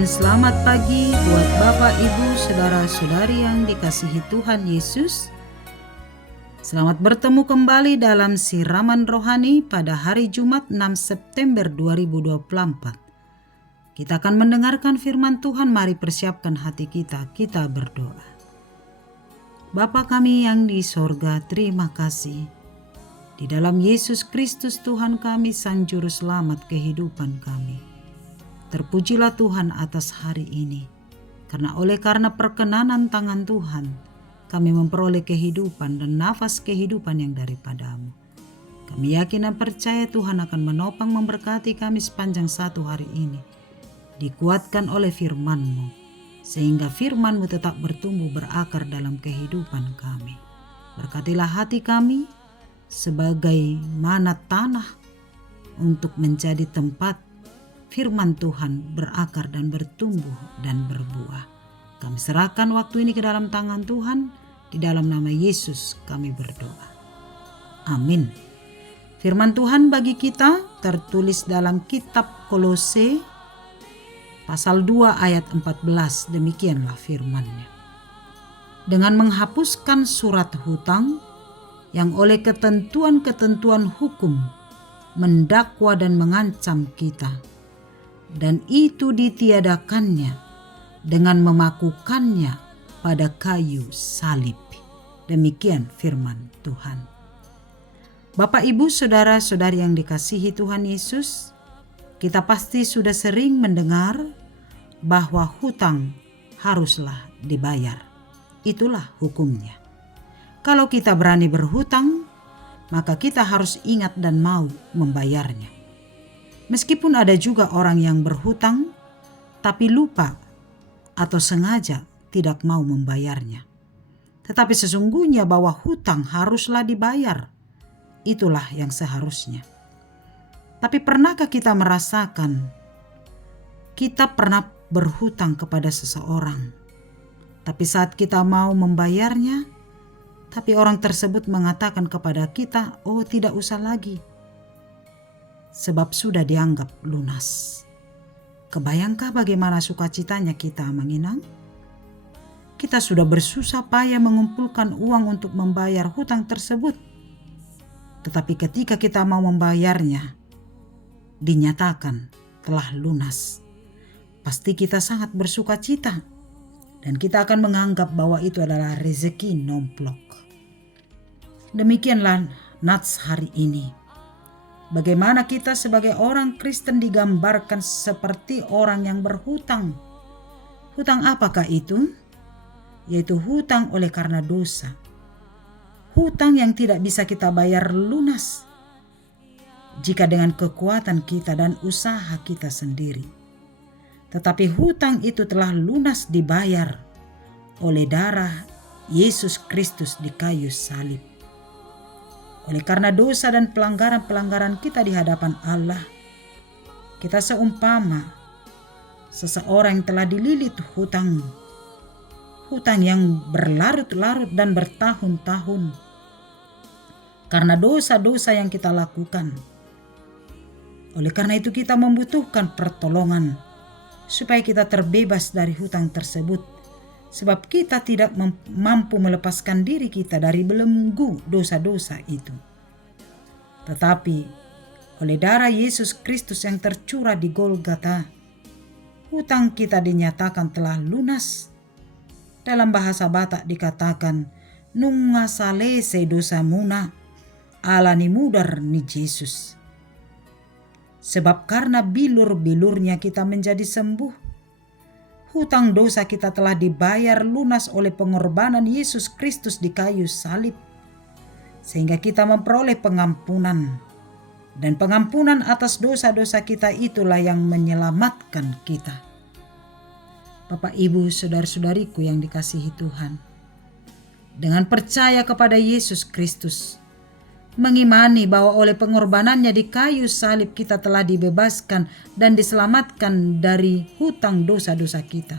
Dan selamat pagi buat Bapak, Ibu, Saudara-saudari yang dikasihi Tuhan Yesus. Selamat bertemu kembali dalam Siraman Rohani pada hari Jumat 6 September 2024. Kita akan mendengarkan firman Tuhan, mari persiapkan hati kita berdoa. Bapa kami yang di sorga, terima kasih. Di dalam Yesus Kristus Tuhan kami, Sang Juru Selamat kehidupan kami. Terpujilah Tuhan atas hari ini, karena perkenanan tangan Tuhan, kami memperoleh kehidupan dan nafas kehidupan yang daripadamu. Kami yakin dan percaya Tuhan akan menopang memberkati kami sepanjang satu hari ini, dikuatkan oleh firman-Mu, sehingga firman-Mu tetap bertumbuh berakar dalam kehidupan kami. Berkatilah hati kami sebagai mana tanah untuk menjadi tempat firman Tuhan berakar dan bertumbuh dan berbuah. Kami serahkan waktu ini ke dalam tangan Tuhan. Di dalam nama Yesus kami berdoa. Amin. Firman Tuhan bagi kita tertulis dalam kitab Kolose pasal 2 ayat 14. Demikianlah firman-Nya. Dengan menghapuskan surat hutang yang oleh ketentuan-ketentuan hukum mendakwa dan mengancam kita, dan itu ditiadakannya dengan memakukannya pada kayu salib. Demikian firman Tuhan. Bapak, Ibu, Saudara-saudari yang dikasihi Tuhan Yesus, kita pasti sudah sering mendengar bahwa hutang haruslah dibayar. Itulah hukumnya. Kalau kita berani berhutang, maka kita harus ingat dan mau membayarnya. Meskipun ada juga orang yang berhutang, tapi lupa atau sengaja tidak mau membayarnya. Tetapi sesungguhnya bahwa hutang haruslah dibayar. Itulah yang seharusnya. Tapi pernahkah kita merasakan kita pernah berhutang kepada seseorang, tapi saat kita mau membayarnya, tapi orang tersebut mengatakan kepada kita, "Oh, tidak usah lagi," sebab sudah dianggap lunas. Kebayangkah bagaimana sukacitanya kita menginang? Kita sudah bersusah payah mengumpulkan uang untuk membayar hutang tersebut. Tetapi ketika kita mau membayarnya, dinyatakan telah lunas. Pasti kita sangat bersukacita dan kita akan menganggap bahwa itu adalah rezeki nomplok. Demikianlah nats hari ini. Bagaimana kita sebagai orang Kristen digambarkan seperti orang yang berhutang. Hutang apakah itu? Yaitu hutang oleh karena dosa. Hutang yang tidak bisa kita bayar lunas jika dengan kekuatan kita dan usaha kita sendiri. Tetapi hutang itu telah lunas dibayar oleh darah Yesus Kristus di kayu salib. Oleh karena dosa dan pelanggaran-pelanggaran kita di hadapan Allah, kita seumpama seseorang yang telah dililit hutang yang berlarut-larut dan bertahun-tahun karena dosa-dosa yang kita lakukan. Oleh karena itu kita membutuhkan pertolongan supaya kita terbebas dari hutang tersebut, sebab kita tidak mampu melepaskan diri kita dari belenggu dosa-dosa itu. Tetapi oleh darah Yesus Kristus yang tercurah di Golgota, hutang kita dinyatakan telah lunas. Dalam bahasa Batak dikatakan, "Nunga salese dosa muna, ala ni mudar ni Yesus." Sebab karena bilur-bilurnya kita menjadi sembuh. Hutang dosa kita telah dibayar lunas oleh pengorbanan Yesus Kristus di kayu salib. Sehingga kita memperoleh pengampunan. Dan pengampunan atas dosa-dosa kita itulah yang menyelamatkan kita. Bapak, Ibu, Saudara-saudariku yang dikasihi Tuhan. Dengan percaya kepada Yesus Kristus, mengimani bahwa oleh pengorbanannya di kayu salib kita telah dibebaskan dan diselamatkan dari hutang dosa-dosa kita.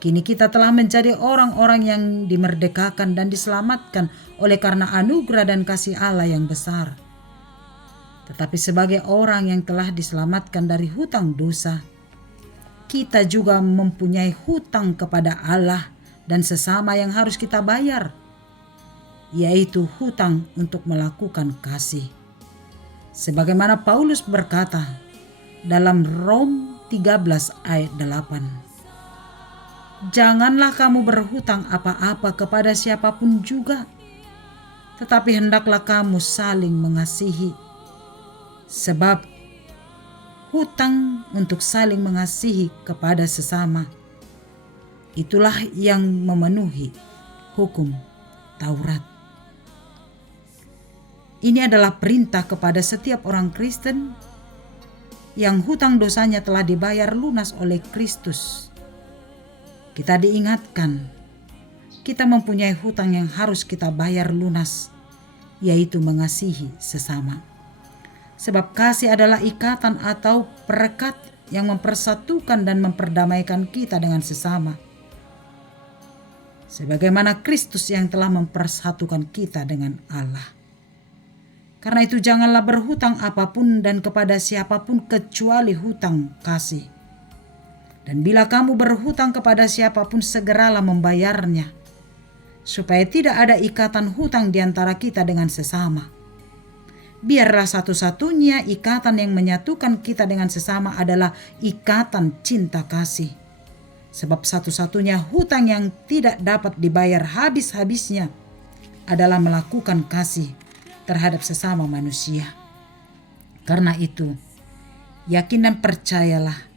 Kini kita telah menjadi orang-orang yang dimerdekakan dan diselamatkan oleh karena anugerah dan kasih Allah yang besar. Tetapi sebagai orang yang telah diselamatkan dari hutang dosa, kita juga mempunyai hutang kepada Allah dan sesama yang harus kita bayar, yaitu hutang untuk melakukan kasih. Sebagaimana Paulus berkata dalam Rom 13 ayat 8, "Janganlah kamu berhutang apa-apa kepada siapapun juga, tetapi hendaklah kamu saling mengasihi. Sebab hutang untuk saling mengasihi kepada sesama, itulah yang memenuhi hukum Taurat." Ini adalah perintah kepada setiap orang Kristen yang hutang dosanya telah dibayar lunas oleh Kristus. Kita diingatkan, kita mempunyai hutang yang harus kita bayar lunas, yaitu mengasihi sesama. Sebab kasih adalah ikatan atau perekat yang mempersatukan dan memperdamaikan kita dengan sesama. Sebagaimana Kristus yang telah mempersatukan kita dengan Allah. Karena itu janganlah berhutang apapun dan kepada siapapun kecuali hutang kasih. Dan bila kamu berhutang kepada siapapun, segeralah membayarnya, supaya tidak ada ikatan hutang di antara kita dengan sesama. Biarlah satu-satunya ikatan yang menyatukan kita dengan sesama adalah ikatan cinta kasih. Sebab satu-satunya hutang yang tidak dapat dibayar habis-habisnya adalah melakukan kasih terhadap sesama manusia. Karena itu, yakin dan percayalah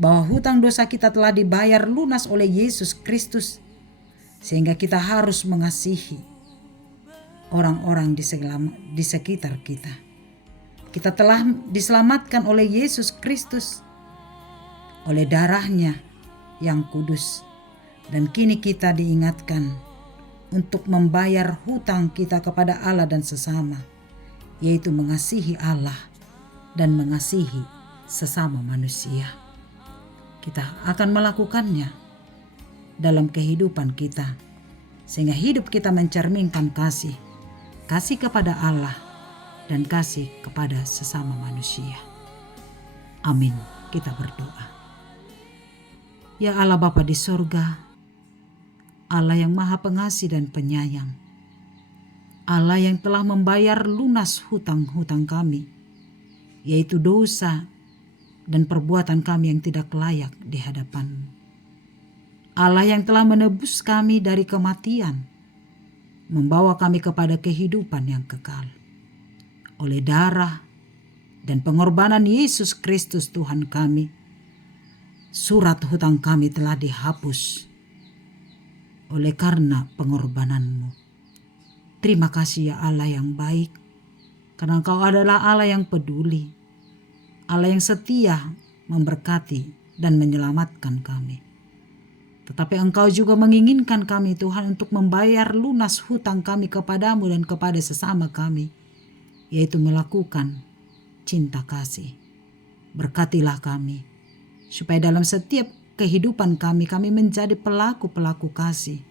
bahwa hutang dosa kita telah dibayar lunas oleh Yesus Kristus, sehingga kita harus mengasihi orang-orang di sekitar kita. Kita telah diselamatkan oleh Yesus Kristus, oleh darahnya yang kudus, dan kini kita diingatkan untuk membayar hutang kita kepada Allah dan sesama, yaitu mengasihi Allah dan mengasihi sesama manusia. Kita akan melakukannya dalam kehidupan kita, sehingga hidup kita mencerminkan kasih kepada Allah dan kasih kepada sesama manusia. Amin. Kita berdoa. Ya Allah Bapa di sorga, Allah yang Maha Pengasih dan Penyayang, Allah yang telah membayar lunas hutang-hutang kami, yaitu dosa dan perbuatan kami yang tidak layak di hadapan-Mu. Allah yang telah menebus kami dari kematian, membawa kami kepada kehidupan yang kekal. Oleh darah dan pengorbanan Yesus Kristus Tuhan kami, surat hutang kami telah dihapus oleh karena pengorbanan-Mu. Terima kasih ya Allah yang baik, karena Engkau adalah Allah yang peduli, Allah yang setia memberkati dan menyelamatkan kami. Tetapi Engkau juga menginginkan kami Tuhan untuk membayar lunas hutang kami kepadamu dan kepada sesama kami, yaitu melakukan cinta kasih. Berkatilah kami, supaya dalam setiap kehidupan kami menjadi pelaku-pelaku kasih,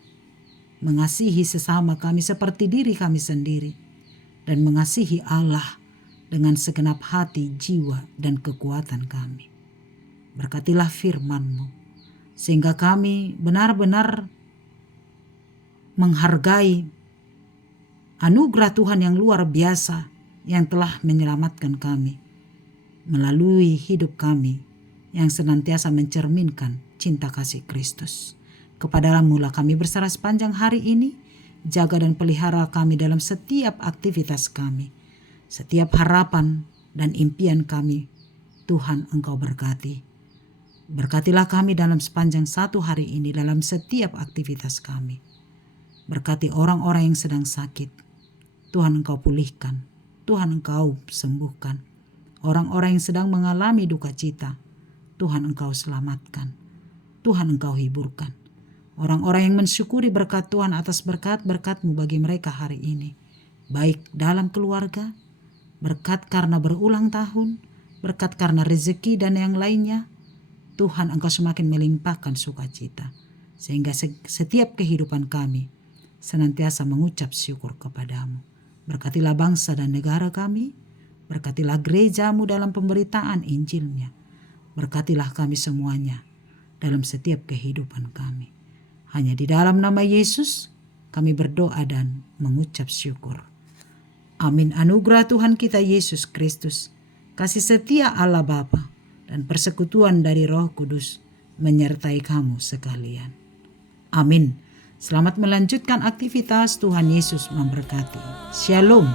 mengasihi sesama kami seperti diri kami sendiri, dan mengasihi Allah dengan segenap hati, jiwa, dan kekuatan kami. Berkatilah firman-Mu, sehingga kami benar-benar menghargai anugerah Tuhan yang luar biasa yang telah menyelamatkan kami melalui hidup kami yang senantiasa mencerminkan cinta kasih Kristus. Kepada-Mu lah kami berserah sepanjang hari ini. Jaga dan pelihara kami dalam setiap aktivitas kami, setiap harapan dan impian kami. Tuhan, Engkau berkati. Berkatilah kami dalam sepanjang satu hari ini, dalam setiap aktivitas kami. Berkati orang-orang yang sedang sakit. Tuhan, Engkau pulihkan. Tuhan, Engkau sembuhkan. Orang-orang yang sedang mengalami duka cita, Tuhan, Engkau selamatkan. Tuhan, Engkau hiburkan. Orang-orang yang mensyukuri berkat Tuhan atas berkat-berkat-Mu bagi mereka hari ini, baik dalam keluarga, berkat karena berulang tahun, berkat karena rezeki dan yang lainnya. Tuhan, Engkau semakin melimpahkan sukacita, sehingga setiap kehidupan kami senantiasa mengucap syukur kepadamu. Berkatilah bangsa dan negara kami, berkatilah gereja-Mu dalam pemberitaan Injil-Nya. Berkatilah kami semuanya, dalam setiap kehidupan kami. Hanya di dalam nama Yesus kami berdoa dan mengucap syukur. Amin. Anugerah Tuhan kita Yesus Kristus, kasih setia Allah Bapa, dan persekutuan dari Roh Kudus menyertai kamu sekalian. Amin. Selamat melanjutkan aktivitas. Tuhan Yesus memberkati. Shalom.